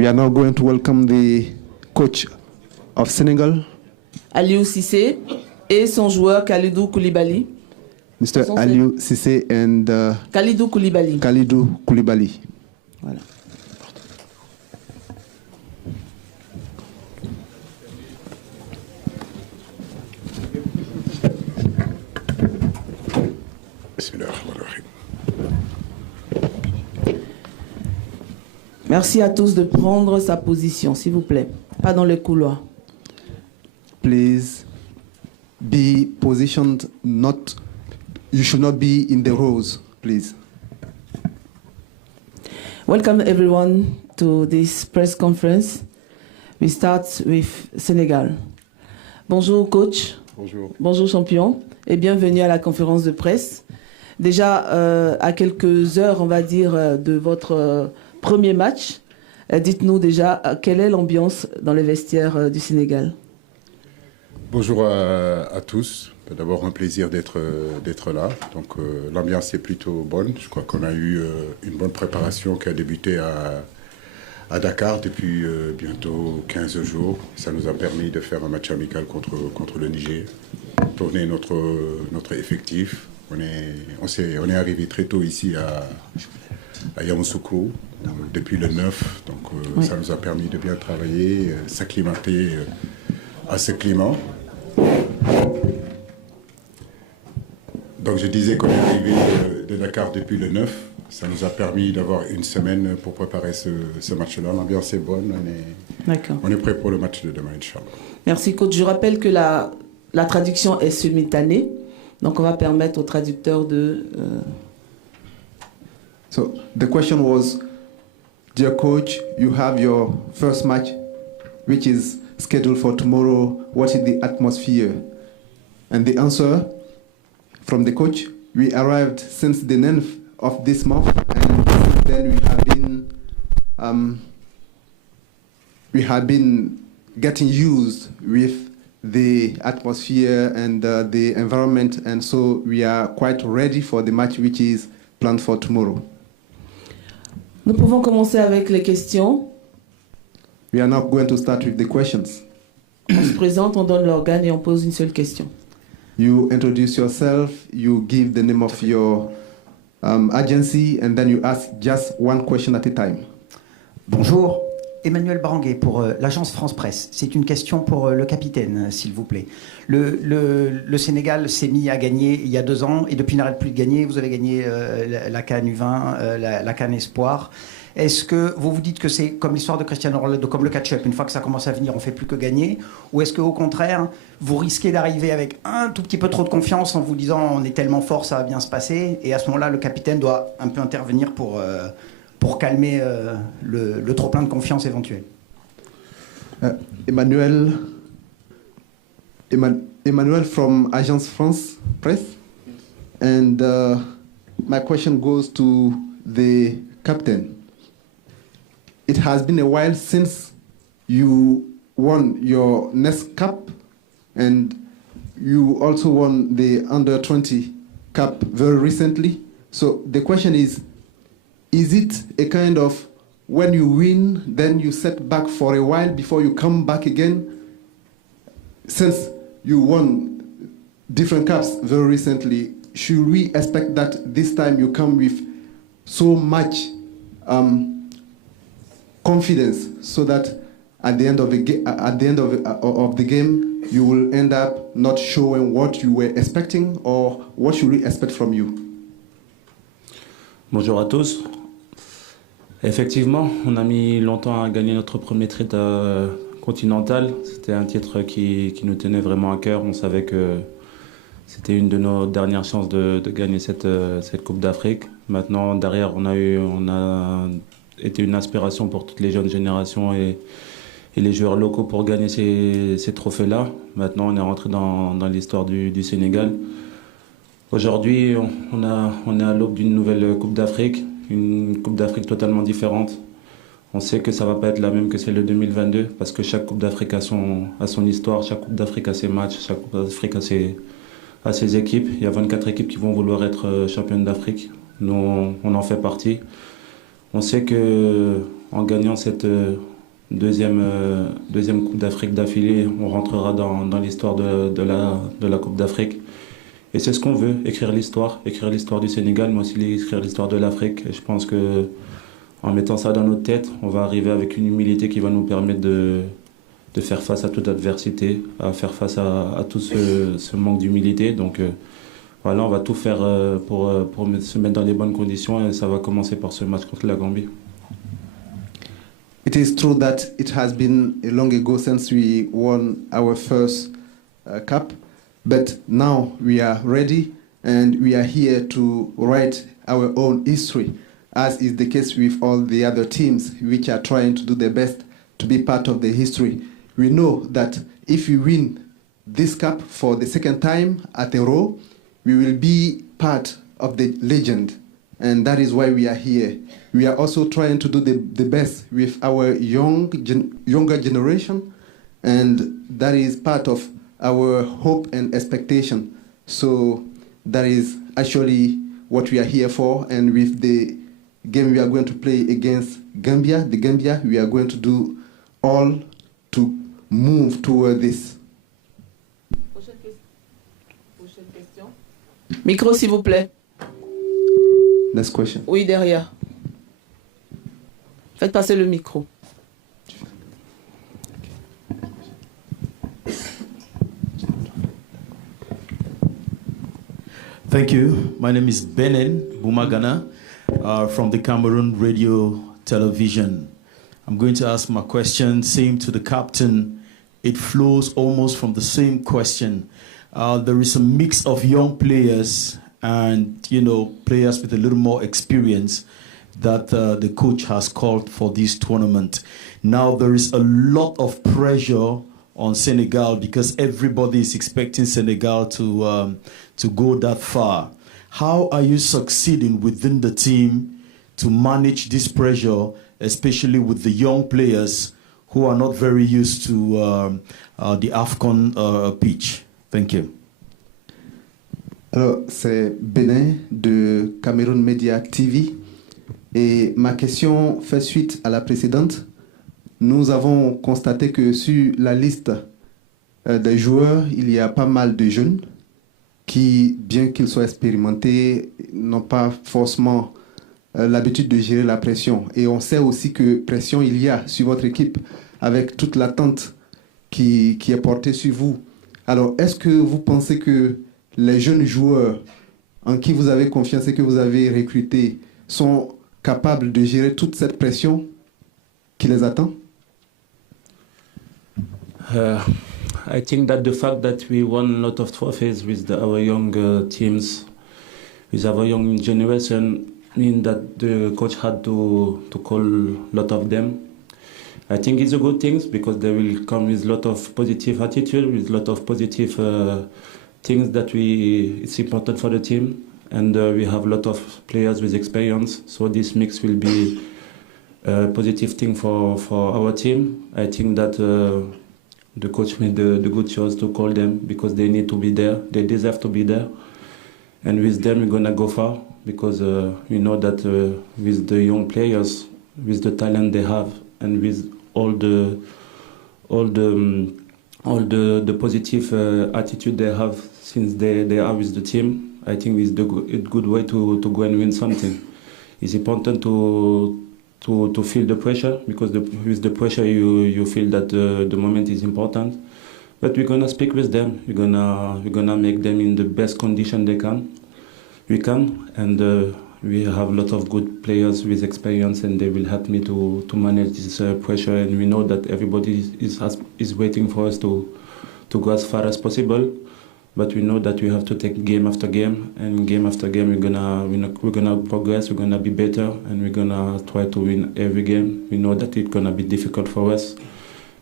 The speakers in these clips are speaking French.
We are now going to welcome the coach of Senegal, Aliou Cissé, et son joueur Kalidou Koulibaly. Mr. Aliou Cissé and Kalidou Koulibaly. Kalidou Koulibaly. Voilà. Merci à tous de prendre sa position, s'il vous plaît. Pas dans les couloirs. Please be positioned, not, you should not be in the rows, please. Welcome everyone to this press conference. We start with Sénégal. Bonjour coach. Bonjour. Bonjour champion et bienvenue à la conférence de presse. Déjà à quelques heures, on va dire, de votre premier match, dites-nous déjà quelle est l'ambiance dans les vestiaires du Sénégal. Bonjour à tous. D'abord un plaisir d'être là. Donc l'ambiance est plutôt bonne. Je crois qu'on a eu une bonne préparation qui a débuté à Dakar depuis bientôt 15 jours. Ça nous a permis de faire un match amical contre le Niger, tourner notre effectif. On est arrivé très tôt ici à Yamoussoukro depuis le 9. Donc oui. Ça nous a permis de bien travailler, s'acclimater à ce climat. Donc je disais qu'on est arrivé de Dakar depuis le 9. Ça nous a permis d'avoir une semaine pour préparer ce match-là. L'ambiance est bonne. On est prêt pour le match de demain, Inch'Allah. Merci coach. Je rappelle que la traduction est simultanée. Donc on va permettre aux traducteurs de... So the question was, dear coach, you have your first match, which is scheduled for tomorrow. What is the atmosphere? And the answer from the coach, we arrived since the 9th of this month, and since then we had been getting used with the atmosphere and the environment, and so we are quite ready for the match which is planned for tomorrow. Nous pouvons commencer avec les questions. We are now going to start with the questions. On se présente, on donne l'organe et on pose une seule question. You introduce yourself, you give the name of your agency, and then you ask just one question at a time. Bonjour, Emmanuel Baranguet pour l'agence France Presse. C'est une question pour le capitaine, s'il vous plaît. Le Sénégal s'est mis à gagner il y a 2 ans et depuis n'arrête plus de gagner. Vous avez gagné la CAN U20, la CAN Espoir. Est-ce que vous vous dites que c'est comme l'histoire de Cristiano Ronaldo, comme le catch-up, une fois que ça commence à venir, on ne fait plus que gagner? Ou est-ce qu'au contraire, vous risquez d'arriver avec un tout petit peu trop de confiance en vous disant on est tellement fort, ça va bien se passer, et à ce moment-là, le capitaine doit un peu intervenir pour calmer le trop-plein de confiance éventuel? Emmanuel from Agence France Presse. And my question goes to the captain. It has been a while since you won your next cup, and you also won the Under-20 Cup very recently. So the question is it a kind of when you win, then you set back for a while before you come back again? Since you won different cups very recently, should we expect that this time you come with so much confidence, so that at the end of the game, you will end up not showing what you were expecting, or what should we expect from you? Bonjour à tous. Effectivement, on a mis longtemps à gagner notre premier titre continental. C'était un titre qui nous tenait vraiment à cœur. On savait que c'était une de nos dernières chances de gagner cette Coupe d'Afrique. Maintenant, derrière, on a été une inspiration pour toutes les jeunes générations et les joueurs locaux pour gagner ces trophées-là. Maintenant, on est rentré dans l'histoire du Sénégal. Aujourd'hui, on est à l'aube d'une nouvelle Coupe d'Afrique, une Coupe d'Afrique totalement différente. On sait que ça ne va pas être la même que celle de 2022, parce que chaque Coupe d'Afrique a son histoire, chaque Coupe d'Afrique a ses matchs, chaque Coupe d'Afrique a ses équipes. Il y a 24 équipes qui vont vouloir être championnes d'Afrique. Nous, on en fait partie. On sait qu'en gagnant cette deuxième Coupe d'Afrique d'affilée. On rentrera dans l'histoire de la Coupe d'Afrique. Et c'est ce qu'on veut, écrire l'histoire du Sénégal, mais aussi écrire l'histoire de l'Afrique. Et je pense que en mettant ça dans notre tête, on va arriver avec une humilité qui va nous permettre de faire face à toute adversité, à faire face à tout ce manque d'humilité. Donc voilà, on va tout faire pour se mettre dans les bonnes conditions et ça va commencer par ce match contre la Gambie. It is true that it has been a long ago since we won our first cup, but now we are ready and we are here to write our own history, as is the case with all the other teams which are trying to do their best to be part of the history. We know that if we win this cup for the second time at a row, we will be part of the legend. And that is why we are here. We are also trying to do the best with our younger generation, and that is part of our hope and expectation. So that is actually what we are here for. And with the game we are going to play against Gambia, we are going to do all to move toward this. Prochaine question. Micro, s'il vous plaît. Next question. Oui, derrière. Faites passer le micro. Thank you. My name is Benen Bumagana from the Cameroon Radio Television. I'm going to ask my question, same to the captain. It flows almost from the same question. There is a mix of young players and, players with a little more experience that the coach has called for this tournament. Now, there is a lot of pressure on Senegal because everybody is expecting Senegal to go that far. How are you succeeding within the team to manage this pressure, especially with the young players who are not very used to the AFCON pitch? Thank you. Alors, c'est Benin de Cameroon Media TV. Et ma question fait suite à la précédente. Nous avons constaté que sur la liste des joueurs, il y a pas mal de jeunes qui, bien qu'ils soient expérimentés, n'ont pas forcément l'habitude de gérer la pression. Et on sait aussi que pression il y a sur votre équipe avec toute l'attente qui est portée sur vous. Alors, est-ce que vous pensez que les jeunes joueurs en qui vous avez confiance et que vous avez recrutés sont capables de gérer toute cette pression qui les attend? I think that the fact that we won a lot of trophies with our young teams, with our young generation, mean that the coach had to call a lot of them. I think it's a good thing because they will come with a lot of positive attitude, with a lot of positive things that it's important for the team. And we have a lot of players with experience, so this mix will be a positive thing for our team. I think that the coach made the good choice to call them because they need to be there. They deserve to be there. And with them, we're going to go far because we know that with the young players, with the talent they have, and with all the positive attitude they have since they are with the team, I think it's a good way to go and win something. It's important to feel the pressure because with the pressure you feel that the moment is important. But we're gonna speak with them. We're gonna make them in the best condition we can, and we have a lot of good players with experience, and they will help me to manage this pressure. And we know that everybody is waiting for us to go as far as possible. But we know that we have to take game after game, and game after game we're gonna progress. We're gonna be better, and we're gonna try to win every game. We know that it's gonna be difficult for us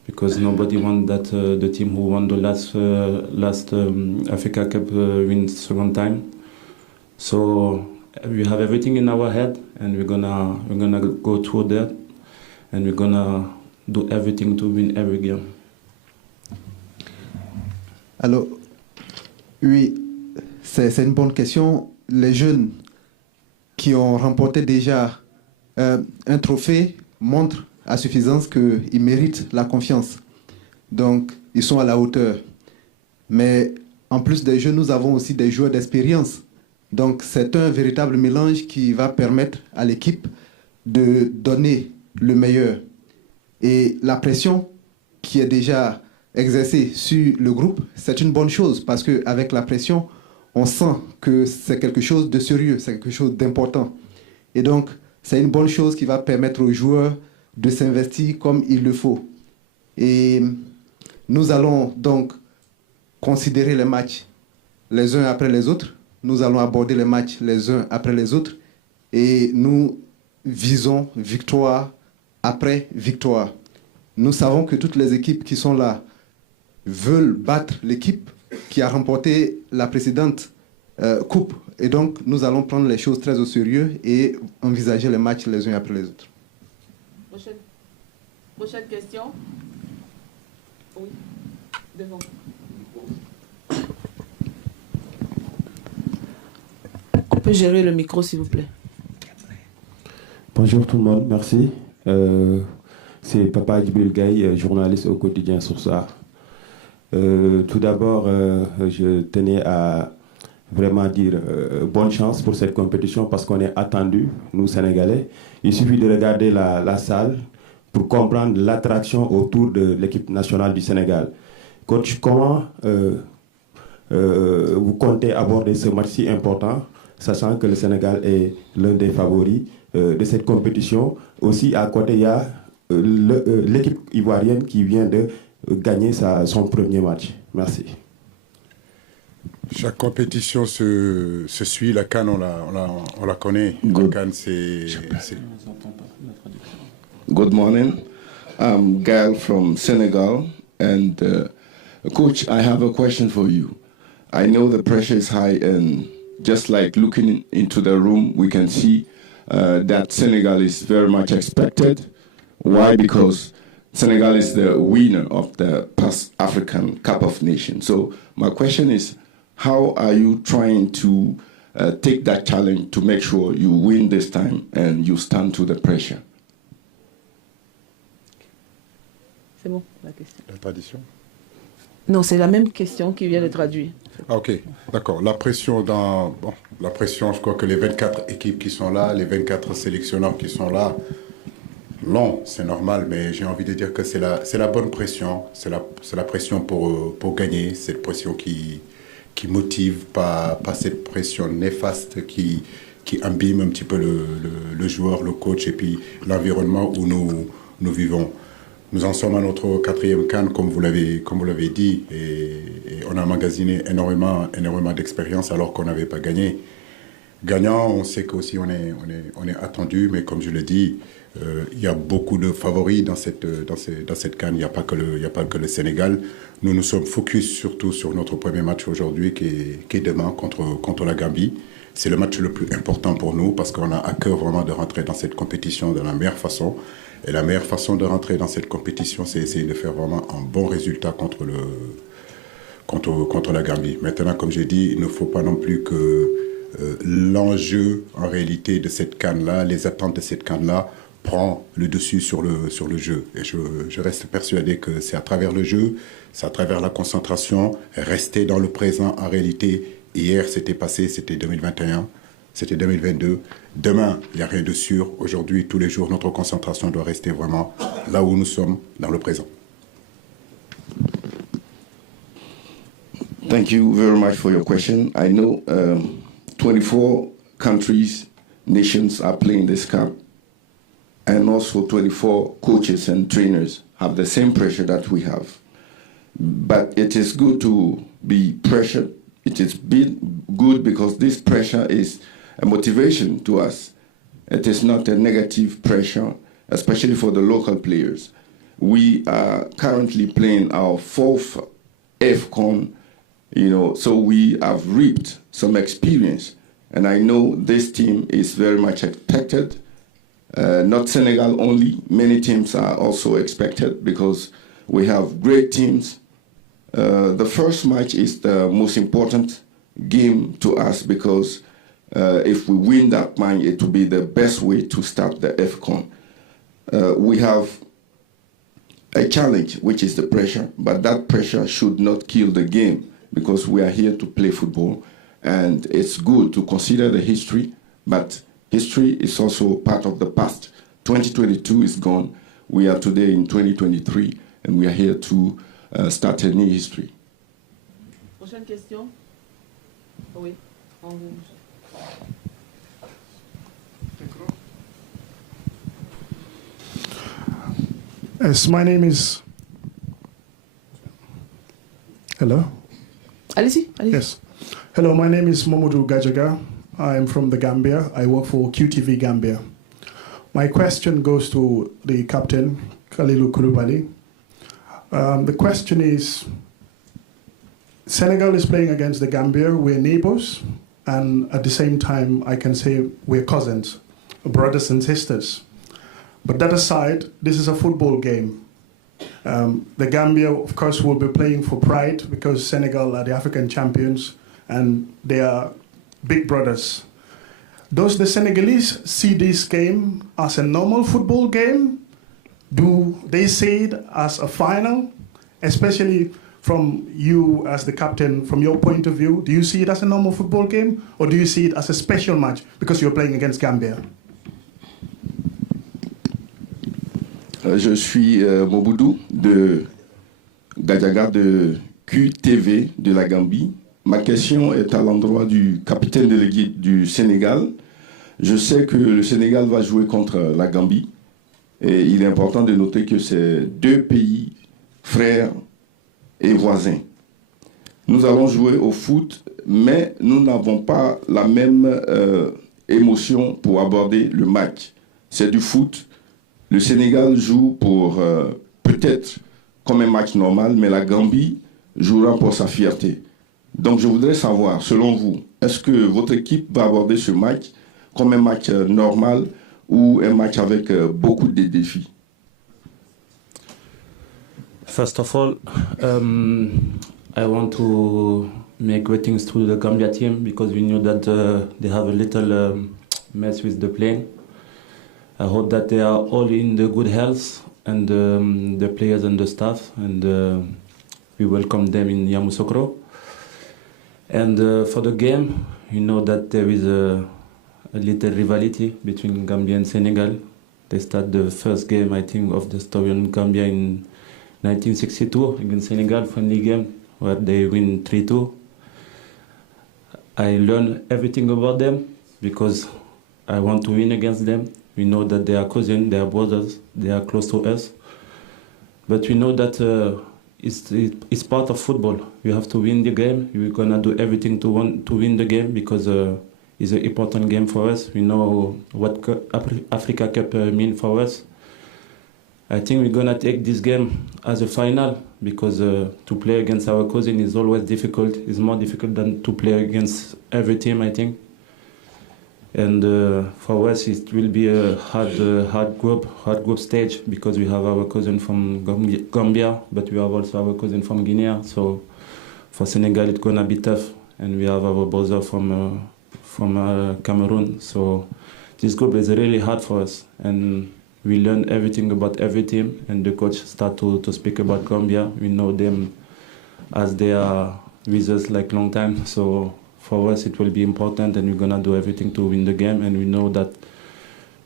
because nobody wants that the team who won the last Africa Cup win second time. So we have everything in our head, and we're gonna go through that, and we're gonna do everything to win every game. Alors, oui, c'est une bonne question. Les jeunes qui ont remporté déjà un trophée montrent à suffisance qu'ils méritent la confiance. Donc, ils sont à la hauteur. Mais en plus des jeux, nous avons aussi des joueurs d'expérience. Donc, c'est un véritable mélange qui va permettre à l'équipe de donner le meilleur. Et la pression qui est déjà exercée sur le groupe, c'est une bonne chose parce qu'avec la pression, on sent que c'est quelque chose de sérieux, c'est quelque chose d'important. Et donc, c'est une bonne chose qui va permettre aux joueurs de s'investir comme il le faut. Et nous allons donc considérer les matchs les uns après les autres. Nous allons aborder les matchs les uns après les autres. Et nous visons victoire après victoire. Nous savons que toutes les équipes qui sont là veulent battre l'équipe qui a remporté la précédente coupe. Et donc, nous allons prendre les choses très au sérieux et envisager les matchs les uns après les autres. Prochaine question. Oui, devant. On peut gérer le micro, s'il vous plaît. Bonjour tout le monde, merci. C'est Papa Djibril Gaye, journaliste au quotidien Source. Tout d'abord, je tenais à vraiment dire bonne chance pour cette compétition parce qu'on est attendu, nous Sénégalais. Il suffit de regarder la salle pour comprendre l'attraction autour de l'équipe nationale du Sénégal. Coach, comment vous comptez aborder ce match si important, sachant que le Sénégal est l'un des favoris de cette compétition? Aussi, à côté, il y a l'équipe ivoirienne qui vient de gagner son premier match. Merci. Chaque compétition se suit. La CAN, on la connaît. Good. La CAN, c'est... Good morning. I'm Gael from Senegal. And Coach, I have a question for you. I know the pressure is high, and just like looking into the room, we can see that Senegal is very much expected. Why? Because Senegal is the winner of the past African Cup of Nations. So my question is, how are you trying to take that challenge to make sure you win this time and you stand to the pressure? C'est bon, la question. La tradition. Non, c'est la même question qui vient de traduire. Ah, ok, d'accord. La pression, je crois que les 24 équipes qui sont là, les 24 sélectionneurs qui sont là, non, c'est normal, mais j'ai envie de dire que c'est la bonne pression. C'est la pression pour gagner, cette pression qui motive, pas cette pression néfaste qui abîme un petit peu le joueur, le coach et puis l'environnement où nous vivons. Nous en sommes à notre 4e CAN, comme vous l'avez dit, et on a emmagasiné énormément d'expérience alors qu'on n'avait pas gagné. Gagnant, on sait qu'aussi on est attendu, mais comme je le dis, il y a beaucoup de favoris dans cette CAN. Il n'y a pas que le Sénégal. Nous sommes focus surtout sur notre premier match aujourd'hui, qui est demain contre la Gambie. C'est le match le plus important pour nous parce qu'on a à cœur vraiment de rentrer dans cette compétition de la meilleure façon. Et la meilleure façon de rentrer dans cette compétition, c'est essayer de faire vraiment un bon résultat contre la Gambie. Maintenant, comme j'ai dit, il ne faut pas non plus que l'enjeu, en réalité, de cette CAN-là, les attentes de cette CAN-là, prend le dessus sur le jeu. Et je reste persuadé que c'est à travers le jeu, c'est à travers la concentration, rester dans le présent. En réalité, hier, c'était passé, c'était 2021. C'était 2022. Demain, il n'y a rien de sûr. Aujourd'hui, tous les jours, notre concentration doit rester vraiment là où nous sommes, dans le présent. Thank you very much for your question. I know 24 countries, nations are playing this cup. And also 24 coaches and trainers have the same pressure that we have. But it is good to be pressured. It is good because this pressure is a motivation to us. It is not a negative pressure, especially for the local players. We are currently playing our 4th AFCON, so we have reaped some experience. And I know this team is very much expected. Not Senegal only, many teams are also expected because we have great teams. The first match is the most important game to us because if we win that match, it will be the best way to start the AFCON. we have a challenge, which is the pressure, but that pressure should not kill the game because we are here to play football. And it's good to consider the history, but history is also part of the past. 2022 is gone. We are today in 2023, and we are here to start a new history. Prochaine question. Oui, en rouge. Yes, my name is... Hello? Allez-y, allez-y. Yes. Hello, my name is Mamadou Gajaga. I am from the Gambia. I work for QTV Gambia. My question goes to the captain, Kalilou Koulibaly. The question is, Senegal is playing against the Gambia. We're neighbors, and at the same time, I can say we're cousins, brothers and sisters. But that aside, this is a football game. The Gambia, of course, will be playing for pride because Senegal are the African champions and they are big brothers. Does the Senegalese see this game as a normal football game? Do they see it as a final? Especially from you as the captain, from your point of view, do you see it as a normal football game or do you see it as a special match because you're playing against Gambia? Je suis Moboudou de Gadjaga de QTV de la Gambie. Ma question est à l'endroit du capitaine de l'équipe du Sénégal. Je sais que le Sénégal va jouer contre la Gambie et il est important de noter que c'est deux pays frères et voisins. Nous allons jouer au foot, mais nous n'avons pas la même émotion pour aborder le match. C'est du foot. Le Sénégal joue pour peut-être comme un match normal, mais la Gambie jouera pour sa fierté. Donc je voudrais savoir, selon vous, est-ce que votre équipe va aborder ce match comme un match normal ou un match avec beaucoup de défis? First of all, I want to make greetings to the Gambia team because we knew that they have a little mess with the plane. I hope that they are all in the good health and the players and the staff, and we welcome them in Yamoussoukro. And for the game, you know that there is a little rivalry between Gambia and Senegal. They start the first game, I think, of the story in Gambia in 1962 against Senegal, friendly game, where they win 3-2. I learned everything about them because I want to win against them. We know that they are cousins, they are brothers, they are close to us. But we know that it's part of football. You have to win the game. We're going to do everything to win the game because it's an important game for us. We know what Africa Cup means for us. I think we're going to take this game as a final because to play against our cousin is always difficult. It's more difficult than to play against every team, I think. And for us, it will be a hard group stage because we have our cousin from Gambia, but we have also our cousin from Guinea. So for Senegal, it's gonna be tough, and we have our brother from Cameroon. So this group is really hard for us, and we learn everything about every team. And the coach start to speak about Gambia. We know them as they are with us like long time. So for us, it will be important, and we're gonna do everything to win the game. And we know that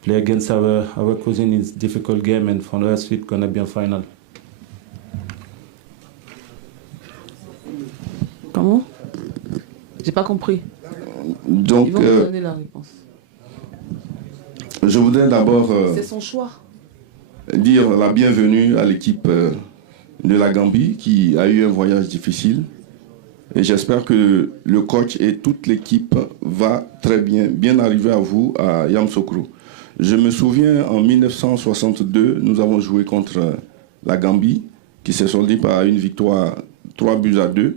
play against our cousin is a difficult game, and for us, it's gonna be a final. Comment? J'ai pas compris. Donc, Ils vont me donner la réponse. Je voudrais d'abord C'est son choix. dire la bienvenue à l'équipe de la Gambie qui a eu un voyage difficile. Et j'espère que le coach et toute l'équipe va très bien arriver à vous à Yamoussoukro. Je me souviens en 1962, nous avons joué contre la Gambie qui s'est soldée par une victoire 3-2.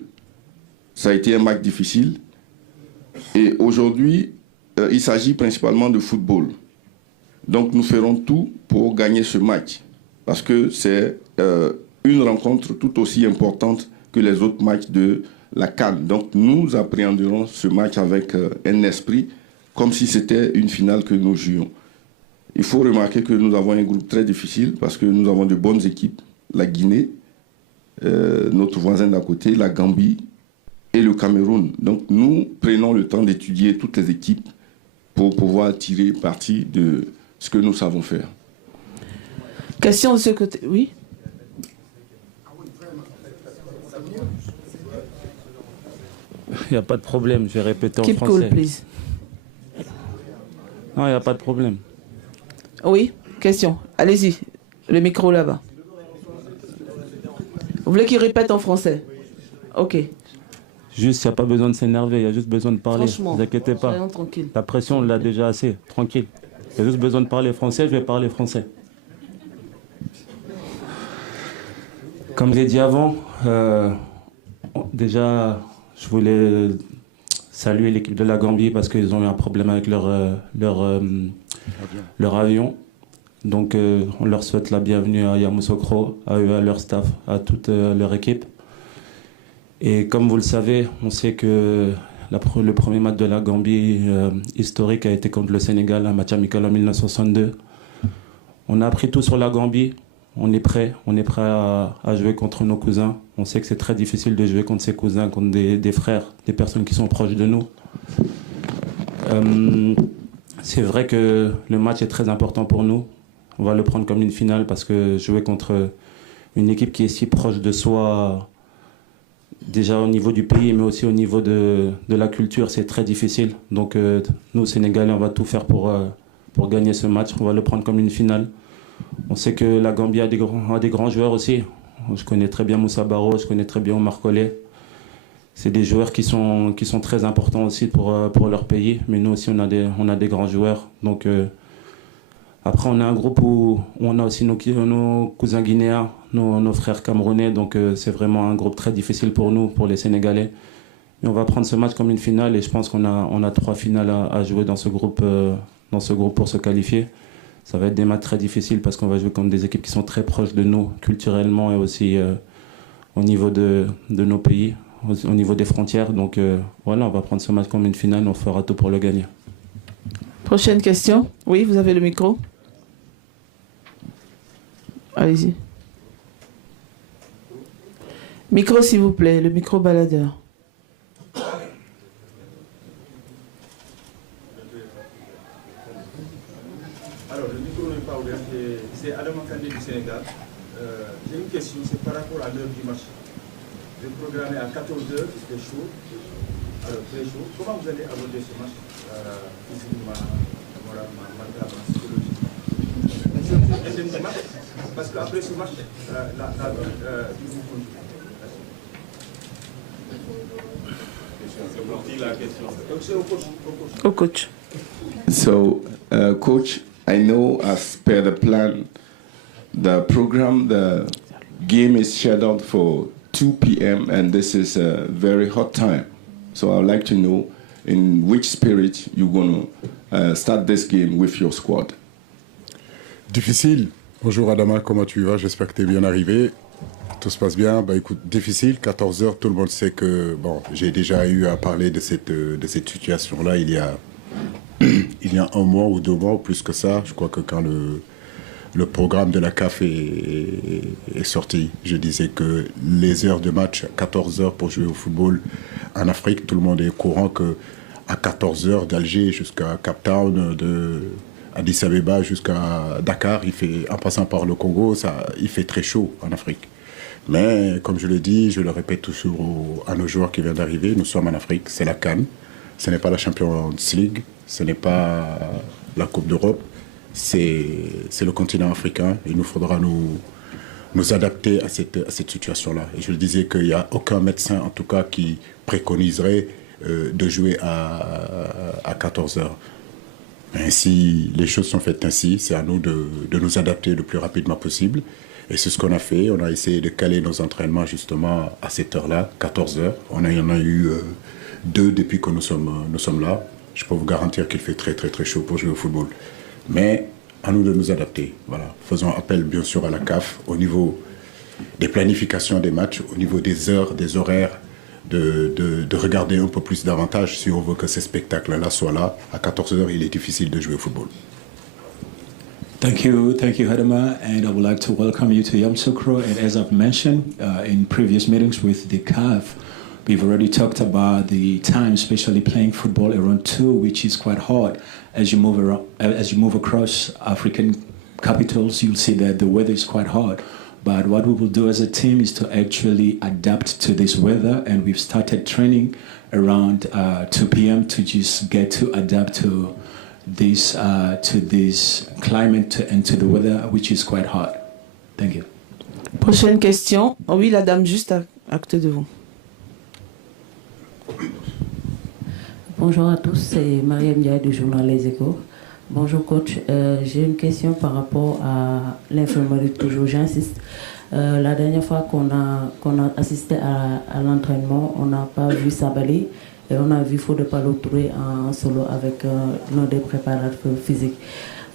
Ça a été un match difficile. Et aujourd'hui, il s'agit principalement de football. Donc nous ferons tout pour gagner ce match. Parce que c'est une rencontre tout aussi importante que les autres matchs de la CAN. Donc nous appréhenderons ce match avec un esprit comme si c'était une finale que nous jouions. Il faut remarquer que nous avons un groupe très difficile parce que nous avons de bonnes équipes. La Guinée, notre voisin d'à côté, la Gambie et le Cameroun. Donc nous prenons le temps d'étudier toutes les équipes pour pouvoir tirer parti de ce que nous savons faire. Question de ce côté, oui. Il n'y a pas de problème, je vais répéter en Keep français. cool, please. Non, il n'y a pas de problème. Oui, question. Allez-y, le micro là-bas. Vous voulez qu'il répète en français? Ok. Juste, il n'y a pas besoin de s'énerver, il y a juste besoin de parler. Franchement, Ne vous inquiétez pas. soyons tranquilles. La pression, on l'a déjà assez. Tranquille. Il y a juste besoin de parler français, je vais parler français. Comme j'ai dit avant, déjà, je voulais saluer l'équipe de la Gambie parce qu'ils ont eu un problème avec leur avion. Donc, on leur souhaite la bienvenue à Yamoussoukro, à eux, à leur staff, à toute leur équipe. Et comme vous le savez, on sait que le premier match de la Gambie historique a été contre le Sénégal, un match amical en 1962. On a appris tout sur la Gambie. On est prêt à jouer contre nos cousins. On sait que c'est très difficile de jouer contre ses cousins, contre des frères, des personnes qui sont proches de nous. C'est vrai que le match est très important pour nous. On va le prendre comme une finale parce que jouer contre une équipe qui est si proche de soi, déjà au niveau du pays, mais aussi au niveau de la culture, c'est très difficile. Donc nous, Sénégalais, on va tout faire pour gagner ce match. On va le prendre comme une finale. On sait que la Gambie a des grands joueurs aussi. Je connais très bien Moussa Barrow, je connais très bien Omar Colley. C'est des joueurs qui sont très importants aussi pour leur pays. Mais nous aussi, on a des grands joueurs. Donc après, on a un groupe où on a aussi nos cousins guinéens, nos frères camerounais. Donc c'est vraiment un groupe très difficile pour nous, pour les Sénégalais. Mais on va prendre ce match comme une finale et je pense qu'on a 3 finales à jouer dans ce groupe pour se qualifier. Ça va être des matchs très difficiles parce qu'on va jouer contre des équipes qui sont très proches de nous, culturellement et aussi au niveau de nos pays, au niveau des frontières. Donc voilà, on va prendre ce match comme une finale, on fera tout pour le gagner. Prochaine question. Oui, vous avez le micro. Allez-y. Micro, s'il vous plaît, le micro baladeur. Alors, le micro n'est pas ouvert, c'est Adam Kandé du Sénégal. J'ai une question, c'est par rapport à l'heure du match. J'ai programmé à 14h, c'était chaud, alors très chaud. Comment vous allez aborder ce match physiquement, moralement, mentalement, psychologiquement? Parce qu'après ce match, il vous continue. Donc c'est au coach. Au coach. So, Coach, I know as per the plan, the program, the game is scheduled for 2 p.m. and this is a very hot time. So I'd like to know in which spirit you're going to start this game with your squad. Difficile. Bonjour Adama, comment tu vas? J'espère que tu es bien arrivé. Tout se passe bien. Bah écoute, difficile, 14h, tout le monde sait que bon, j'ai déjà eu à parler de cette situation-là il y a 1 mois ou 2 mois, ou plus que ça. Je crois que quand le programme de la CAF est sorti, je disais que les heures de match, 14h pour jouer au football en Afrique, tout le monde est au courant qu'à 14h d'Alger jusqu'à Cape Town, de Addis Abeba jusqu'à Dakar, en passant par le Congo, il fait très chaud en Afrique. Mais comme je le dis, je le répète toujours à nos joueurs qui viennent d'arriver, nous sommes en Afrique, c'est la CAN, ce n'est pas la Champions League, ce n'est pas la Coupe d'Europe, c'est le continent africain. Il nous faudra nous adapter à cette situation-là. Et je le disais qu'il n'y a aucun médecin, en tout cas, qui préconiserait de jouer à 14h. Mais si les choses sont faites ainsi, c'est à nous de nous adapter le plus rapidement possible. Et c'est ce qu'on a fait. On a essayé de caler nos entraînements justement à cette heure-là, 14h. On en a eu 2 depuis que nous sommes là. Je peux vous garantir qu'il fait très très très chaud pour jouer au football. Mais à nous de nous adapter. Voilà. Faisons appel bien sûr à la CAF au niveau des planifications des matchs, au niveau des heures, des horaires, de regarder un peu plus davantage si on veut que ces spectacles-là soient là. À 14h, il est difficile de jouer au football. Thank you, Hadama, and I would like to welcome you to Yamoussoukro. And as I've mentioned in previous meetings with the CAF, we've already talked about the time, especially playing football around 2, which is quite hard. As you move around, as you move across African capitals, you'll see that the weather is quite hard. But what we will do as a team is to actually adapt to this weather, and we've started training around 2 p.m. to just get to adapt to this climate and to the weather, which is quite hot. Thank you. Prochaine question. Oh oui, la dame juste à côté de vous. Bonjour à tous, c'est Mariam Ndiaye du journal Les Échos. Bonjour coach, j'ai une question par rapport à l'infirmerie, toujours j'insiste. La dernière fois qu'on a assisté à l'entraînement, on n'a pas vu Sabali et on a vu Fodé Ballo-Touré en solo avec l'un des préparateurs physiques.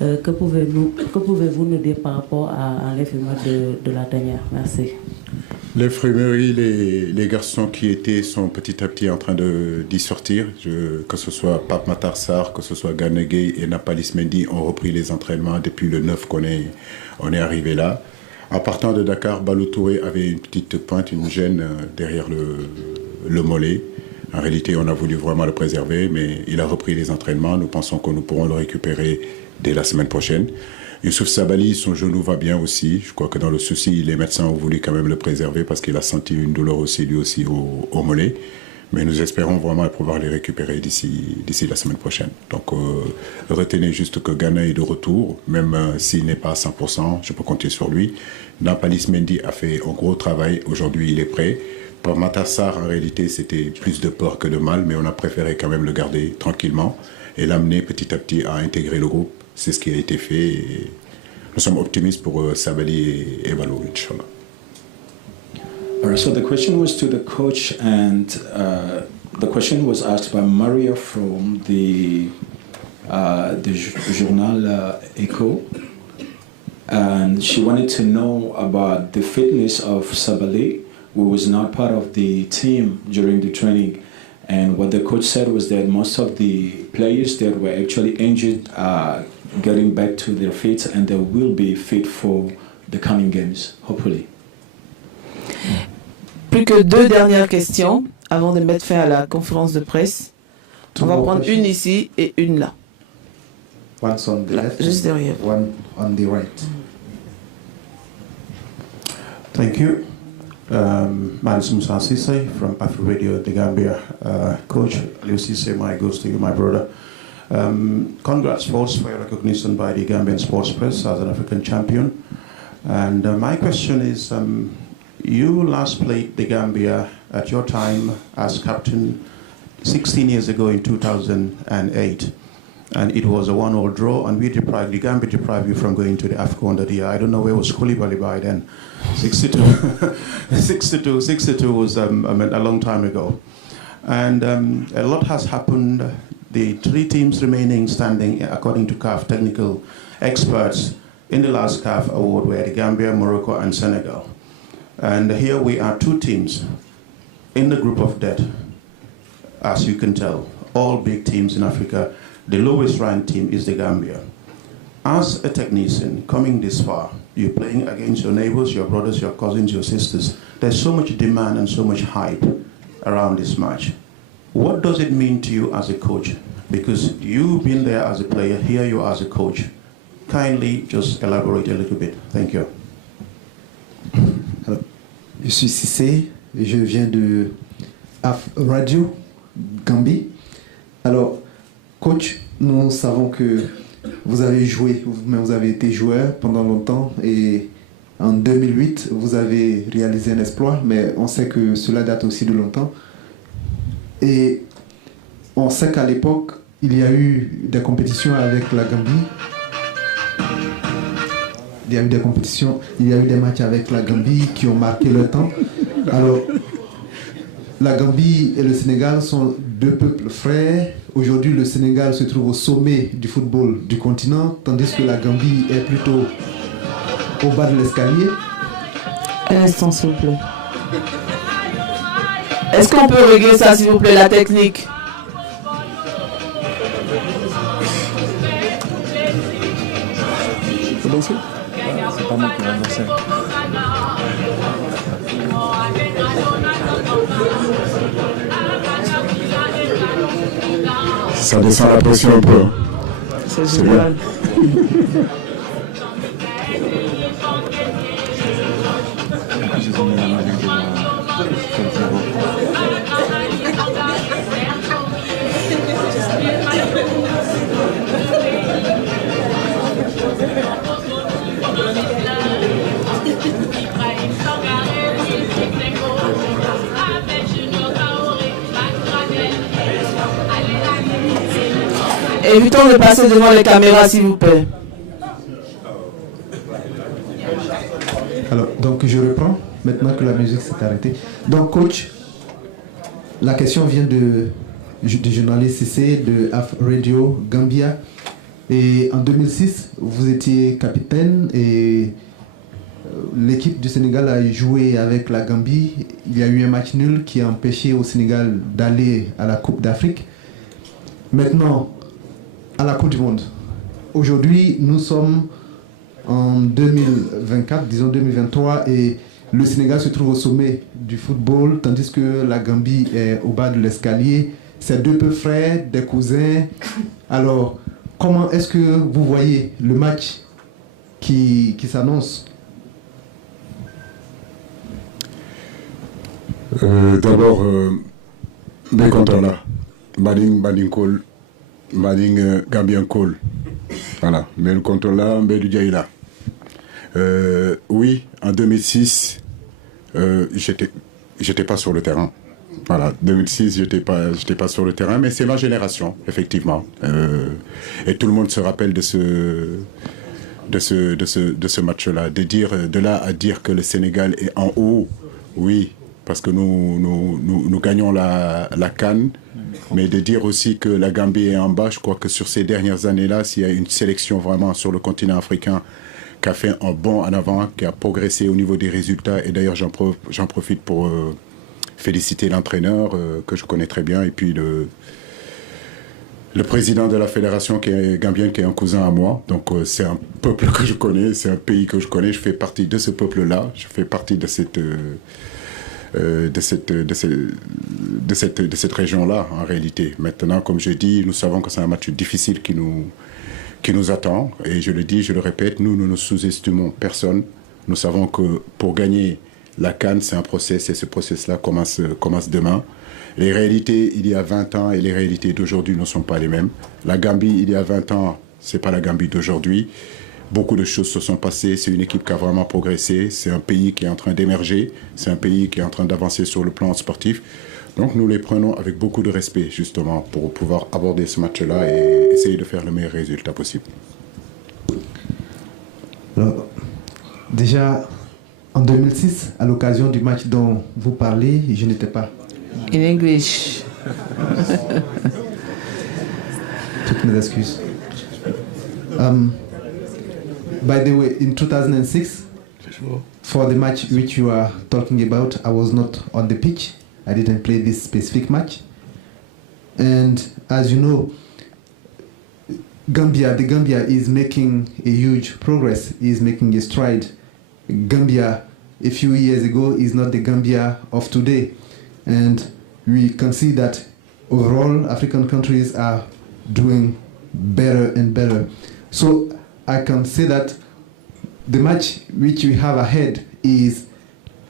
Que pouvez-vous nous dire par rapport à l'infirmerie de la dernière? Merci. L'infirmerie, les garçons qui étaient sont petit à petit en train d'y sortir. Que ce soit Pape Matar Sarr, que ce soit Gana Gueye et Nampalys Mendy ont repris les entraînements depuis le 9 qu'on est arrivé là. En partant de Dakar, Ballo-Touré avait une petite pointe, une gêne derrière le mollet. En réalité, on a voulu vraiment le préserver, mais il a repris les entraînements. Nous pensons que nous pourrons le récupérer dès la semaine prochaine. Youssouf Sabaly, son genou va bien aussi. Je crois que dans le souci, les médecins ont voulu quand même le préserver parce qu'il a senti une douleur aussi, lui aussi, au mollet. Mais nous espérons vraiment pouvoir les récupérer d'ici la semaine prochaine. Donc, retenez juste que Gana est de retour, même s'il n'est pas à 100%, je peux compter sur lui. Nampalys Mendy a fait un gros travail. Aujourd'hui, il est prêt. Pour Matar Sarr, en réalité, c'était plus de peur que de mal, mais on a préféré quand même le garder tranquillement et l'amener petit à petit à intégrer le groupe. C'est ce qui a été fait. Et nous sommes optimistes pour Sabali et Ballo, Inch'Allah. All right, so the question was to the coach, and the question was asked by Maria from the journal Echo, and she wanted to know about the fitness of Sabali, who was not part of the team during the training. And what the coach said was that most of the players that were actually injured are getting back to their feet, and they will be fit for the coming games, hopefully. Plus que 2 dernières questions avant de mettre fin à la conférence de presse. On va prendre une ici et une là. One on the left, juste derrière. One on the right. Thank you. My name is Musa Sisse from Afro Radio, The Gambia. Coach Aliou Cisse, my goes to you, my brother. Congrats first for your recognition by the Gambian Sports Press as an African champion. And my question is, you last played the Gambia at your time as captain 16 years ago in 2008. And it was a 1-1 draw, and the Gambia deprived you from going to the AFCON that year. I don't know where was Koulibaly by then. 62 was a long time ago. And a lot has happened. The 3 teams remaining standing, according to CAF technical experts, in the last CAF award were the Gambia, Morocco, and Senegal. And here we are 2 teams in the group of death, as you can tell, all big teams in Africa. The lowest ranked team is the Gambia. As a technician, coming this far, you're playing against your neighbors, your brothers, your cousins, your sisters. There's so much demand and so much hype around this match. What does it mean to you as a coach? Because you've been there as a player, here you are as a coach. Kindly just elaborate a little bit. Thank you. Alors, je suis Cissé, je viens de Radio Gambie. Alors, coach, nous savons que vous avez joué, vous avez été joueur pendant longtemps et en 2008, vous avez réalisé un exploit, mais on sait que cela date aussi de longtemps. Et on sait qu'à l'époque, il y a eu des compétitions avec la Gambie. Il y a eu des compétitions, il y a eu des matchs avec la Gambie qui ont marqué le temps. Alors, la Gambie et le Sénégal sont 2 peuples frères. Aujourd'hui, le Sénégal se trouve au sommet du football du continent, tandis que la Gambie est plutôt au bas de l'escalier. Un instant, s'il vous plaît. Est-ce qu'on peut régler ça, s'il vous plaît, la technique? danser? C'est pas moi qui vais danser. Ça descend la pression un peu. C'est génial. Évitons de passer devant les caméras, s'il vous plaît. Alors, donc je reprends, maintenant que la musique s'est arrêtée. Donc, coach, la question vient du journaliste CC de AF Radio Gambia. Et en 2006, vous étiez capitaine et l'équipe du Sénégal a joué avec la Gambie. Il y a eu un match nul qui a empêché au Sénégal d'aller à la Coupe d'Afrique. Maintenant, à la Coupe du Monde. Aujourd'hui, nous sommes en 2024, disons 2023, et le Sénégal se trouve au sommet du football, tandis que la Gambie est au bas de l'escalier. C'est deux peu frères, des cousins. Alors, comment est-ce que vous voyez le match qui s'annonce? D'abord, mes contents là. Bading Cole. Mading Gambien Cole. Voilà, mais le contrôle là, mais du Djaïla. Oui, en 2006, j'étais pas sur le terrain. Voilà, 2006, j'étais pas sur le terrain, mais c'est ma génération, effectivement. Et tout le monde se rappelle de ce match-là. De là à dire que le Sénégal est en haut, oui, parce que nous gagnons la CAN. Mais de dire aussi que la Gambie est en bas, je crois que sur ces dernières années-là, s'il y a une sélection vraiment sur le continent africain qui a fait un bond en avant, qui a progressé au niveau des résultats, et d'ailleurs j'en profite pour féliciter l'entraîneur que je connais très bien, et puis le président de la fédération qui est gambienne, qui est un cousin à moi. Donc c'est un peuple que je connais, c'est un pays que je connais, je fais partie de ce peuple-là, je fais partie de cette région-là, en réalité. Maintenant, comme je dis, nous savons que c'est un match difficile qui nous attend. Et je le dis, je le répète, nous ne sous-estimons personne. Nous savons que pour gagner la CAN, c'est un process, et ce process-là commence demain. Les réalités, il y a 20 ans, et les réalités d'aujourd'hui ne sont pas les mêmes. La Gambie, il y a 20 ans, c'est pas la Gambie d'aujourd'hui. Beaucoup de choses se sont passées, c'est une équipe qui a vraiment progressé, c'est un pays qui est en train d'émerger, c'est un pays qui est en train d'avancer sur le plan sportif. Donc nous les prenons avec beaucoup de respect, justement, pour pouvoir aborder ce match-là et essayer de faire le meilleur résultat possible. Alors, déjà, en 2006, à l'occasion du match dont vous parlez, je n'étais pas. In English. Toutes mes excuses. By the way, in 2006, for the match which you are talking about, I was not on the pitch. I didn't play this specific match. And as you know, the Gambia is making a huge progress, is making a stride. Gambia, a few years ago, is not the Gambia of today. And we can see that overall African countries are doing better and better. So I can say that the match which we have ahead is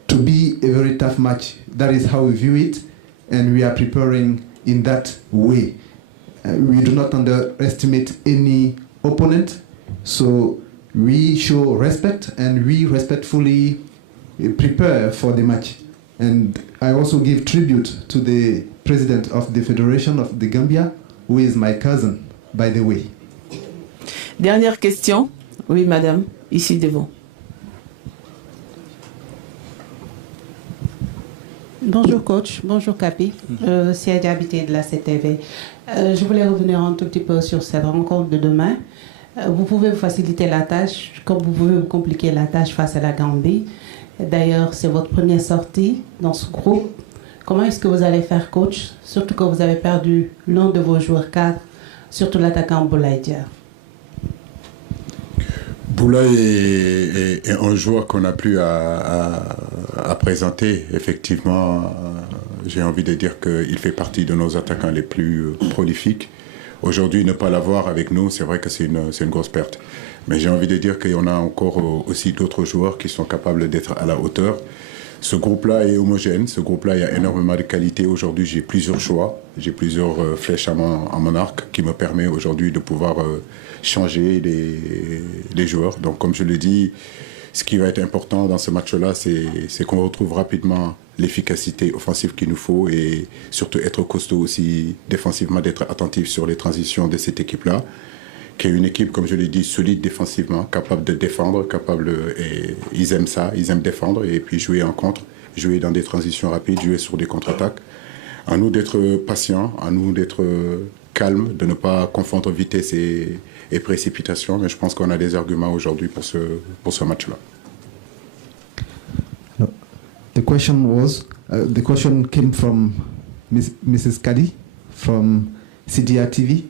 to be a very tough match. That is how we view it, and we are preparing in that way. We do not underestimate any opponent, so we show respect and we respectfully prepare for the match. And I also give tribute to the president of the Federation of the Gambia, who is my cousin, by the way. Dernière question. Oui, madame, ici devant. Bonjour coach, bonjour Capi, c'est Habité de la CTV. Je voulais revenir un tout petit peu sur cette rencontre de demain. Vous pouvez vous faciliter la tâche, comme vous pouvez vous compliquer la tâche face à la Gambie. D'ailleurs, c'est votre première sortie dans ce groupe. Comment est-ce que vous allez faire, coach, surtout que vous avez perdu l'un de vos joueurs cadres, surtout l'attaquant Boulaye Dia? Boulaye est un joueur qu'on a plus à présenter. Effectivement, j'ai envie de dire qu'il fait partie de nos attaquants les plus prolifiques. Aujourd'hui, ne pas l'avoir avec nous, c'est vrai que c'est une grosse perte. Mais j'ai envie de dire qu'il y en a encore aussi d'autres joueurs qui sont capables d'être à la hauteur. Ce groupe-là est homogène, ce groupe-là, il y a énormément de qualité. Aujourd'hui, j'ai plusieurs choix, j'ai plusieurs flèches à mon arc qui me permet aujourd'hui de pouvoir changer les joueurs. Donc, comme je l'ai dit, ce qui va être important dans ce match-là, c'est qu'on retrouve rapidement l'efficacité offensive qu'il nous faut et surtout être costaud aussi défensivement, d'être attentif sur les transitions de cette équipe-là, qui est une équipe, comme je l'ai dit, solide défensivement, capable de défendre, et ils aiment ça, ils aiment défendre et puis jouer en contre, jouer dans des transitions rapides, jouer sur des contre-attaques. À nous d'être patients, à nous d'être calmes, de ne pas confondre vitesse et précipitation, mais je pense qu'on a des arguments aujourd'hui pour ce match-là. The question came from Mrs. Kadi from CDR TV.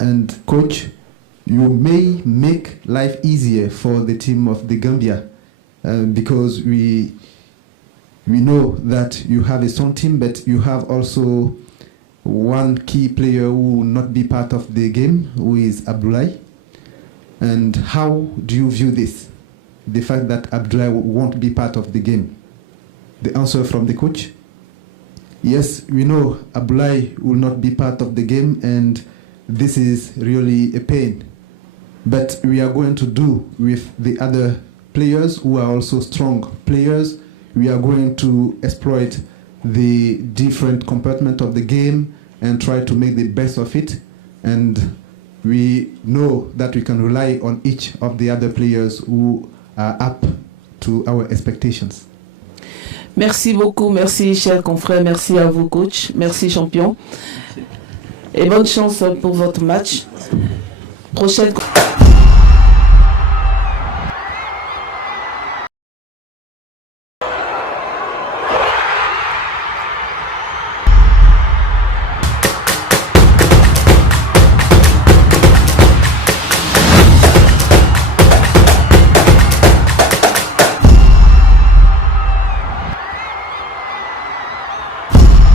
And coach, you may make life easier for the team of the Gambia because we know that you have a strong team, but you have also one key player who will not be part of the game, who is Abdoulaye. And how do you view this? The fact that Abdoulaye won't be part of the game. The answer from the coach? Yes, we know Abdoulaye will not be part of the game, and this is really a pain. But we are going to do with the other players who are also strong players. We are going to exploit the different compartments of the game and try to make the best of it. And we know that we can rely on each of the other players who are up to our expectations. Merci beaucoup, merci chers confrères, merci à vous coach, merci champion. Et bonne chance pour votre match. Prochaine